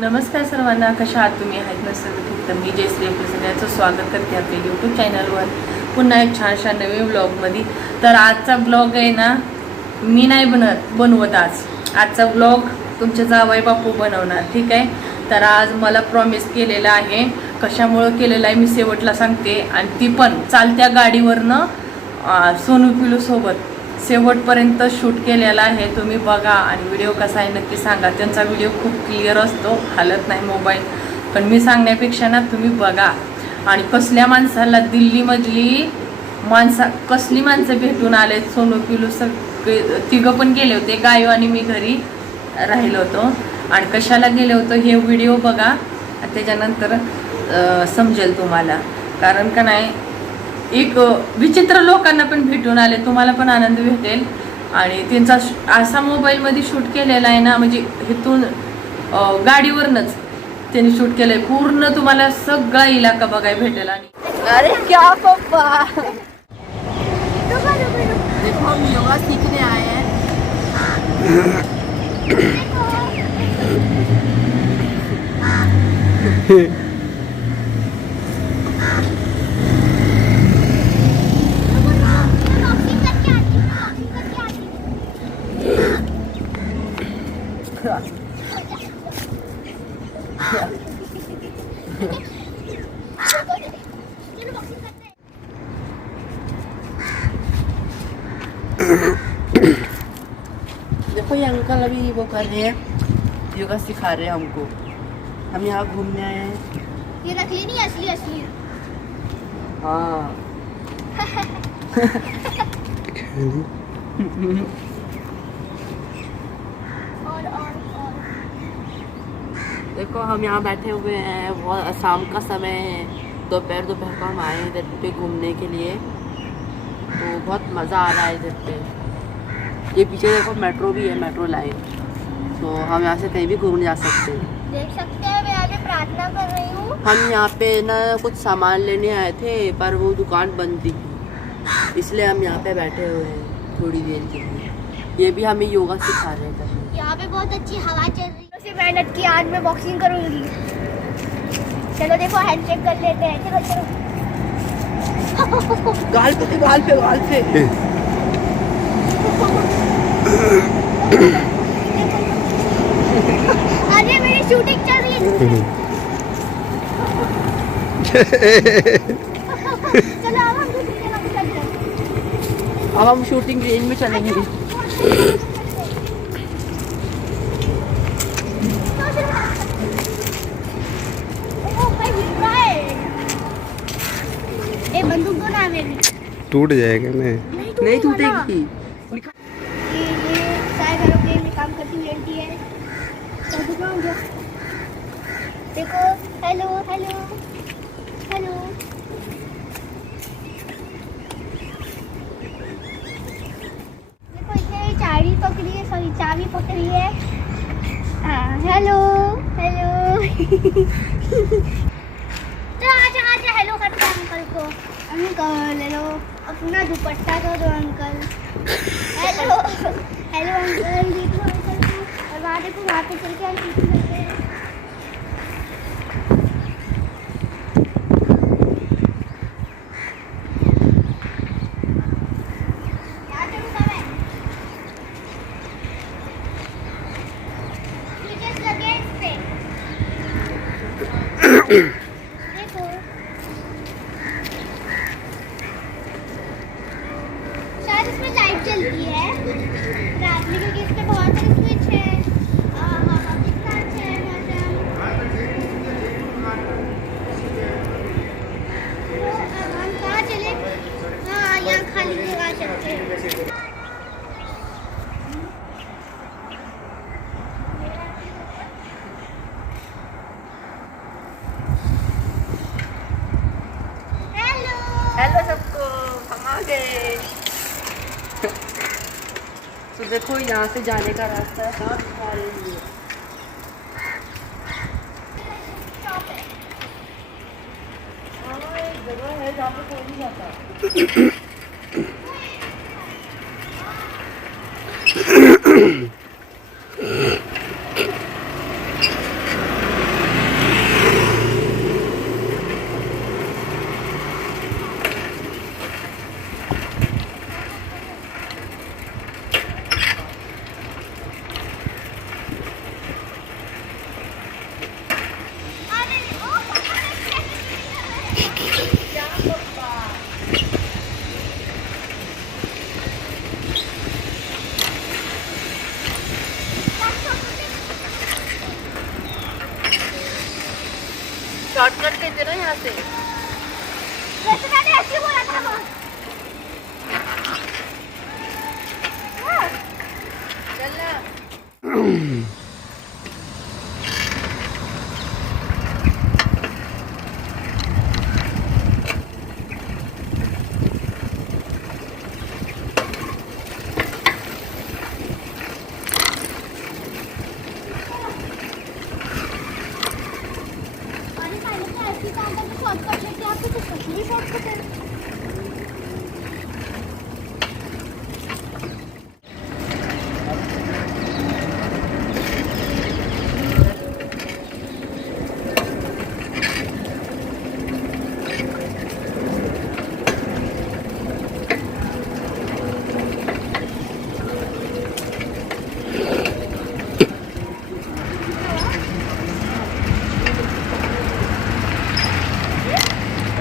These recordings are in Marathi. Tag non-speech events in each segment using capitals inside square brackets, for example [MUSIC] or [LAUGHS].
नमस्कार सर्वांना कशा आहात तुम्ही? आहेत नसेल खूप तर मी जयश्री आपल्या सगळ्यांचं स्वागत करते आपल्या यूट्यूब चॅनलवर पुन्हा एक छानशा नवीन ब्लॉगमध्ये तर आजचा ब्लॉग आहे ना मी नाही बनत बनवत आज. आजचा ब्लॉग तुमचे जावई बापू बनवणार ठीक आहे? तर आज मला प्रॉमिस केलेलं आहे कशामुळं केलेलं आहे मी शेवटला सांगते. आणि ती पण चालत्या गाडीवरनं सोनू पिलूसोबत शेवटपर्यंत शूट केलेला आहे. तुम्ही बघा आणि व्हिडिओ कसा आहे नक्की सांगा. त्यांचा व्हिडिओ खूप क्लिअर असतो हालत नाही मोबाईल. पण मी सांगण्यापेक्षा ना तुम्ही बघा. आणि कसल्या माणसाला दिल्लीमधली माणसा कसली माणसं भेटून आले? सोनू पिलू सगळे तिघं पण गेले होते. गायो आणि मी घरी राहिलो होतो. आणि कशाला गेले होतो हे व्हिडिओ बघा. त्याच्यानंतर समजेल तुम्हाला. कारण का नाही एक विचित्र लोकांना पण भेटून आले. तुम्हाला पण आनंद भेटेल. आणि त्यांचा असा मोबाईलमध्ये शूट केलेला आहे ना म्हणजे इथून अ, गाडीवरनंच त्यांनी शूट केलंय. पूर्ण तुम्हाला सगळा इलाका बघायला भेटेल आणि अरे क्या पप्पा. देखो हम योगा सीखने आए हैं. [LAUGHS] रहे हैं योगा सिखा रहे हैं हमको। हम यहाँ घूमने आए हैं। ये नकली नहीं असली असली हाँ। और और और। देखो हम यहाँ बैठे हुए हैं। बहुत शाम का समय है। दोपहर दोपहर को हम आए हैं इधर पे घूमने के लिए। तो बहुत मज़ा आ रहा है इधर पे। ये पीछे देखो मेट्रो भी है मेट्रो लाइन। तो हम यहाँ से कहीं भी घूमने जा सकते हैं। देख सकते हैं मैं प्रार्थना कर रही हूँ। हम यहाँ पे ना कुछ सामान लेने आए थे पर वो दुकान बंद थी। इसलिए हम यहाँ पे बैठे हुए हैं थोड़ी देर के लिए। ये भी हमें योगा सिखा रहे थे यहाँ पे बहुत अच्छी हवा चल रही है। उसे मेहनत की आज मैं बॉक्सिंग करूँगी। चलो देखो हैंडशेक कर लेते हैं। चलो चलो। गाल पे गाल पे गाल पे। [LAUGHS] अब हम शूटिंग रेंज में. चलेंगे है। टूट जाएगा ना नहीं टूटेगी देखो हेलो हेलो हेलो देखो इसे चाबी पकड़ी है सॉरी चाबी पकड़ी है। हाँ हेलो हेलो तो आजा आजा हेलो करते हैं अंकल को। अंकल हेलो अपना दुपट्टा दो दो अंकल हेलो हेलो अंकल देख अंकल को। और वहाँ देखो, वहाँ पे चल के हम पे जाने का रास्ता है और ये। जगह है जहाँ पे कोई नहीं जाता। 들어야 하세 요. 예수님의 시골에 담 아. 잘 라.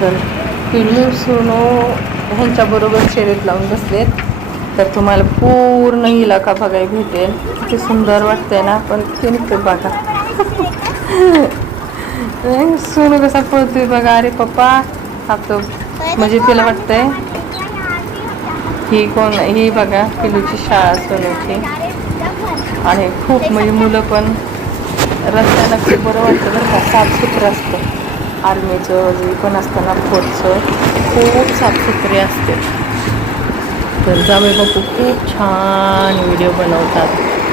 तर पिढी सुनो हो, ह्यांच्याबरोबर शेडीत लावून बसलेत. तर तुम्हाला पूर्ण इलाका बघायला भेटेल. किती सुंदर वाटतंय ना पण ते निघतं बघा. सोनू कसा पळतोय बघा. अरे पप्पा तो म्हणजे तिला वाटतंय ही कोण ही बघा पिलूची शाळा सोनूची आणि खूप म्हणजे मुलं पण रस्त्याला खूप बरं वाटतं बरं का. साफसुथरं असतं. आर्मीचं जे पण असताना फोर्टचं खूप साफसुथरे असते. तर जावे बापू खूप छान व्हिडिओ बनवतात.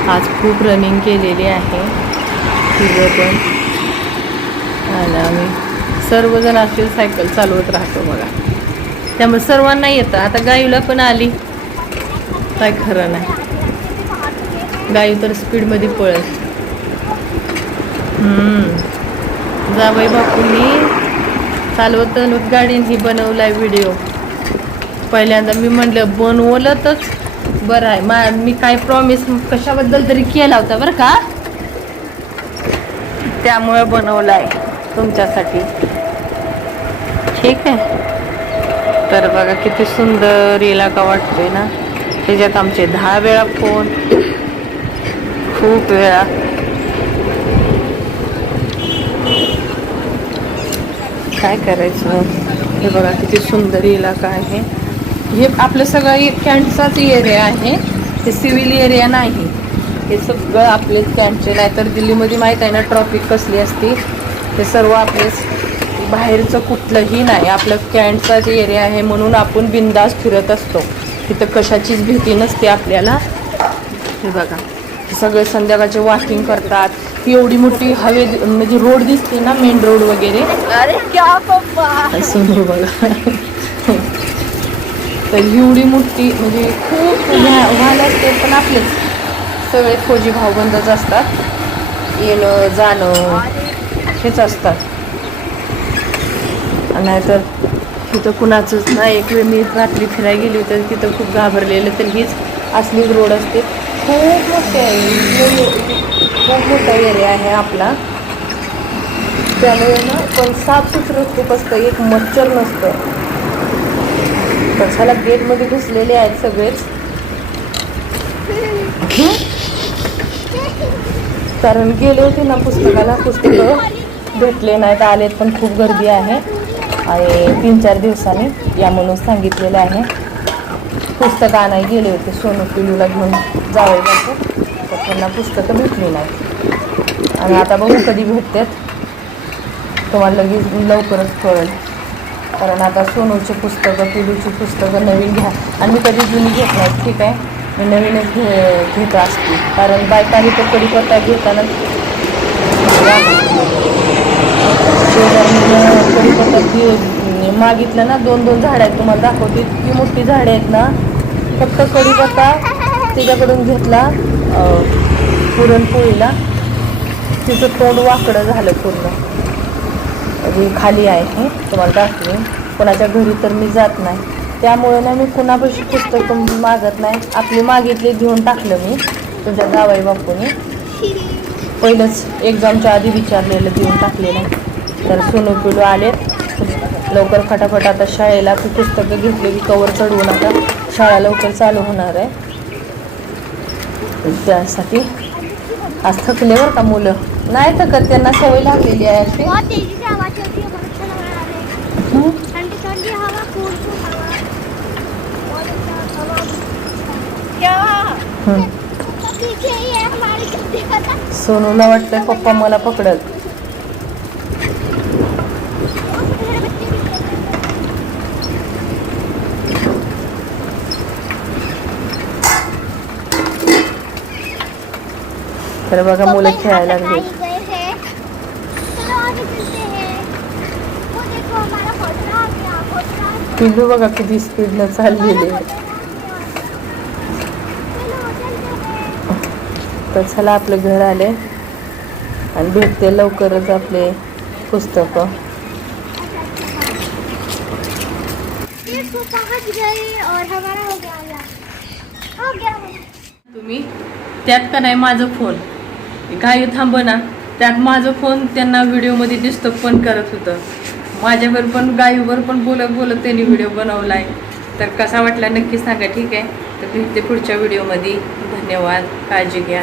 आज खूप रनिंग केलेली आहे. तिथं पण. आणि आम्ही सर्वजण अशी सायकल चालवत राहतो बघा. त्यामुळे सर्वांना येतं. आता गायूला पण आली. काय खरं नाही. गायू तर स्पीडमध्ये पळेल. जावई बापूंनी चालवत चालवत गाडीने ही आहे व्हिडिओ पहिल्यांदा मी म्हणलं बनवलंच बरं आहे मा मी काय प्रॉमिस कशाबद्दल तरी केला होता बरं का? त्यामुळे बनवलाय तुमच्यासाठी. ठीक आहे. तर बघा किती सुंदर इलाका वाटतोय ना. त्याच्यात आमचे दहा वेळा फोन खूप वेळा. काय करायचं? हे बघा किती सुंदर इलाका आहे. हे आपलं सगळं कॅन्टचाच एरिया आहे. हे सिव्हिल एरिया नाही. हे सगळं आपले कॅन्टचे नाही तर दिल्लीमध्ये माहीत आहे ना ट्रॉफिक कसली असती. हे सर्व आपले बाहेरचं कुठलंही नाही. आपलं कॅन्टचाच एरिया आहे म्हणून आपण बिंदास फिरत असतो. तिथं कशाचीच भीती नसते आपल्याला. हे बघा. सगळे संध्याकाळचे वॉकिंग करतात. ती एवढी मोठी हवे म्हणजे रोड दिसते ना मेन रोड वगैरे. अरे क्या पप्पा. बघा. तर एवढी मोठी म्हणजे खूप व्हा- व्हाल असते पण आपले सगळे फौजी भाऊबंदच असतात. येणं जाणं हेच असतात. नाहीतर तिथं कुणाचंच नाही. एक वेळ मी रात्री फिरायला गेली तर तिथं खूप घाबरलेलं तर हीच असलीच रोड असते. खूप मोठे आहे. खूप मोठा एरिया आहे आपला. त्यामुळे ना पण साफसुथरं खूप असतं एक मच्छर नसतं. तर झाला गेटमध्ये घुसलेले आहेत सगळेच. कारण गेले होते ना पुस्तकाला पुस्तकं भेटले नाहीत आलेत पण खूप गर्दी आहे. आणि तीन चार दिवसांनी या म्हणून सांगितलेलं आहे. पुस्तकं आणायला गेले होते सोनू पिलूला घेऊन जावे लागतं त्यांना पुस्तकं भेटली नाही आणि आता बघू कधी भेटतात. तुम्हाला लगेच लवकरच कळेल. कारण आता सोनूची पुस्तकं पिलूची पुस्तकं नवीन घ्या. आणि मी कधी जुनी घेत नाही ठीक आहे? मी नवीनच घे घेत असते. कारण बायकांनी कधी करता घेताना कधी कढीपत्ता मागितलं ना दोन दोन झाडं आहेत तुम्हाला दाखवते. इतकी मोठी झाडे आहेत ना फक्त कढीपत्ता तिच्याकडून घेतला. पुरणपोळीला. तिचं तोंड वाकडं झालं पूर्ण. मी खाली आहे हे तुम्हाला दाखवी कोणाच्या घरी तर मी जात नाही. त्यामुळे ना मी कुणापाशी पुस्तकं मागत नाही. आपली मागितली घेऊन टाकलं मी तुझ्या गावाई बापूने. पहिलंच एक्झामच्या आधी विचारलेलं देऊन टाकलेलं. तर सोनू पिलू आले लवकर फटाफट आता शाळेला ती पुस्तकं घेतलेली कवर चढवून आता शाळा लवकर चालू होणार आहे. त्यासाठी आज थकले बरं का मुलं. नाही थकत त्यांना सवय लागलेली आहे अशी. बहुत तेजी से हवा चल रही है बहुत अच्छा लग रहा है हं? ठंडी ठंडी हवा कूल कूल हवा बहुत अच्छा हवा क्या हं. तो पीछे ही है हमारी गद्दी पता सोनूला वाटतंय पप्पा मला पकडत मेरे बच्चे भी खेल रहे हैं। तर बघा मुलं खेळायला लागले लगाए गए हैं चलो आगे चलते हैं. वो देखो हमारा पोटरा आ गया पोटरा आ गया। पिल्लू बघा किती स्पीडनं चाललेली तर चला आपलं घर आले आणि भेटते लवकरच आपले पुस्तकं. हो। हो तुम्ही त्यात का नाही माझं फोन घाई थांब ना. त्यात माझं फोन त्यांना व्हिडिओमध्ये दिसतो पण करत होतं. माझ्यावर पण गाईवर पण बोलत बोलत त्यांनी व्हिडिओ बनवला आहे तर कसा वाटला नक्की सांगा ठीक आहे? तर भेटते पुढच्या व्हिडिओमध्ये. धन्यवाद. काळजी घ्या.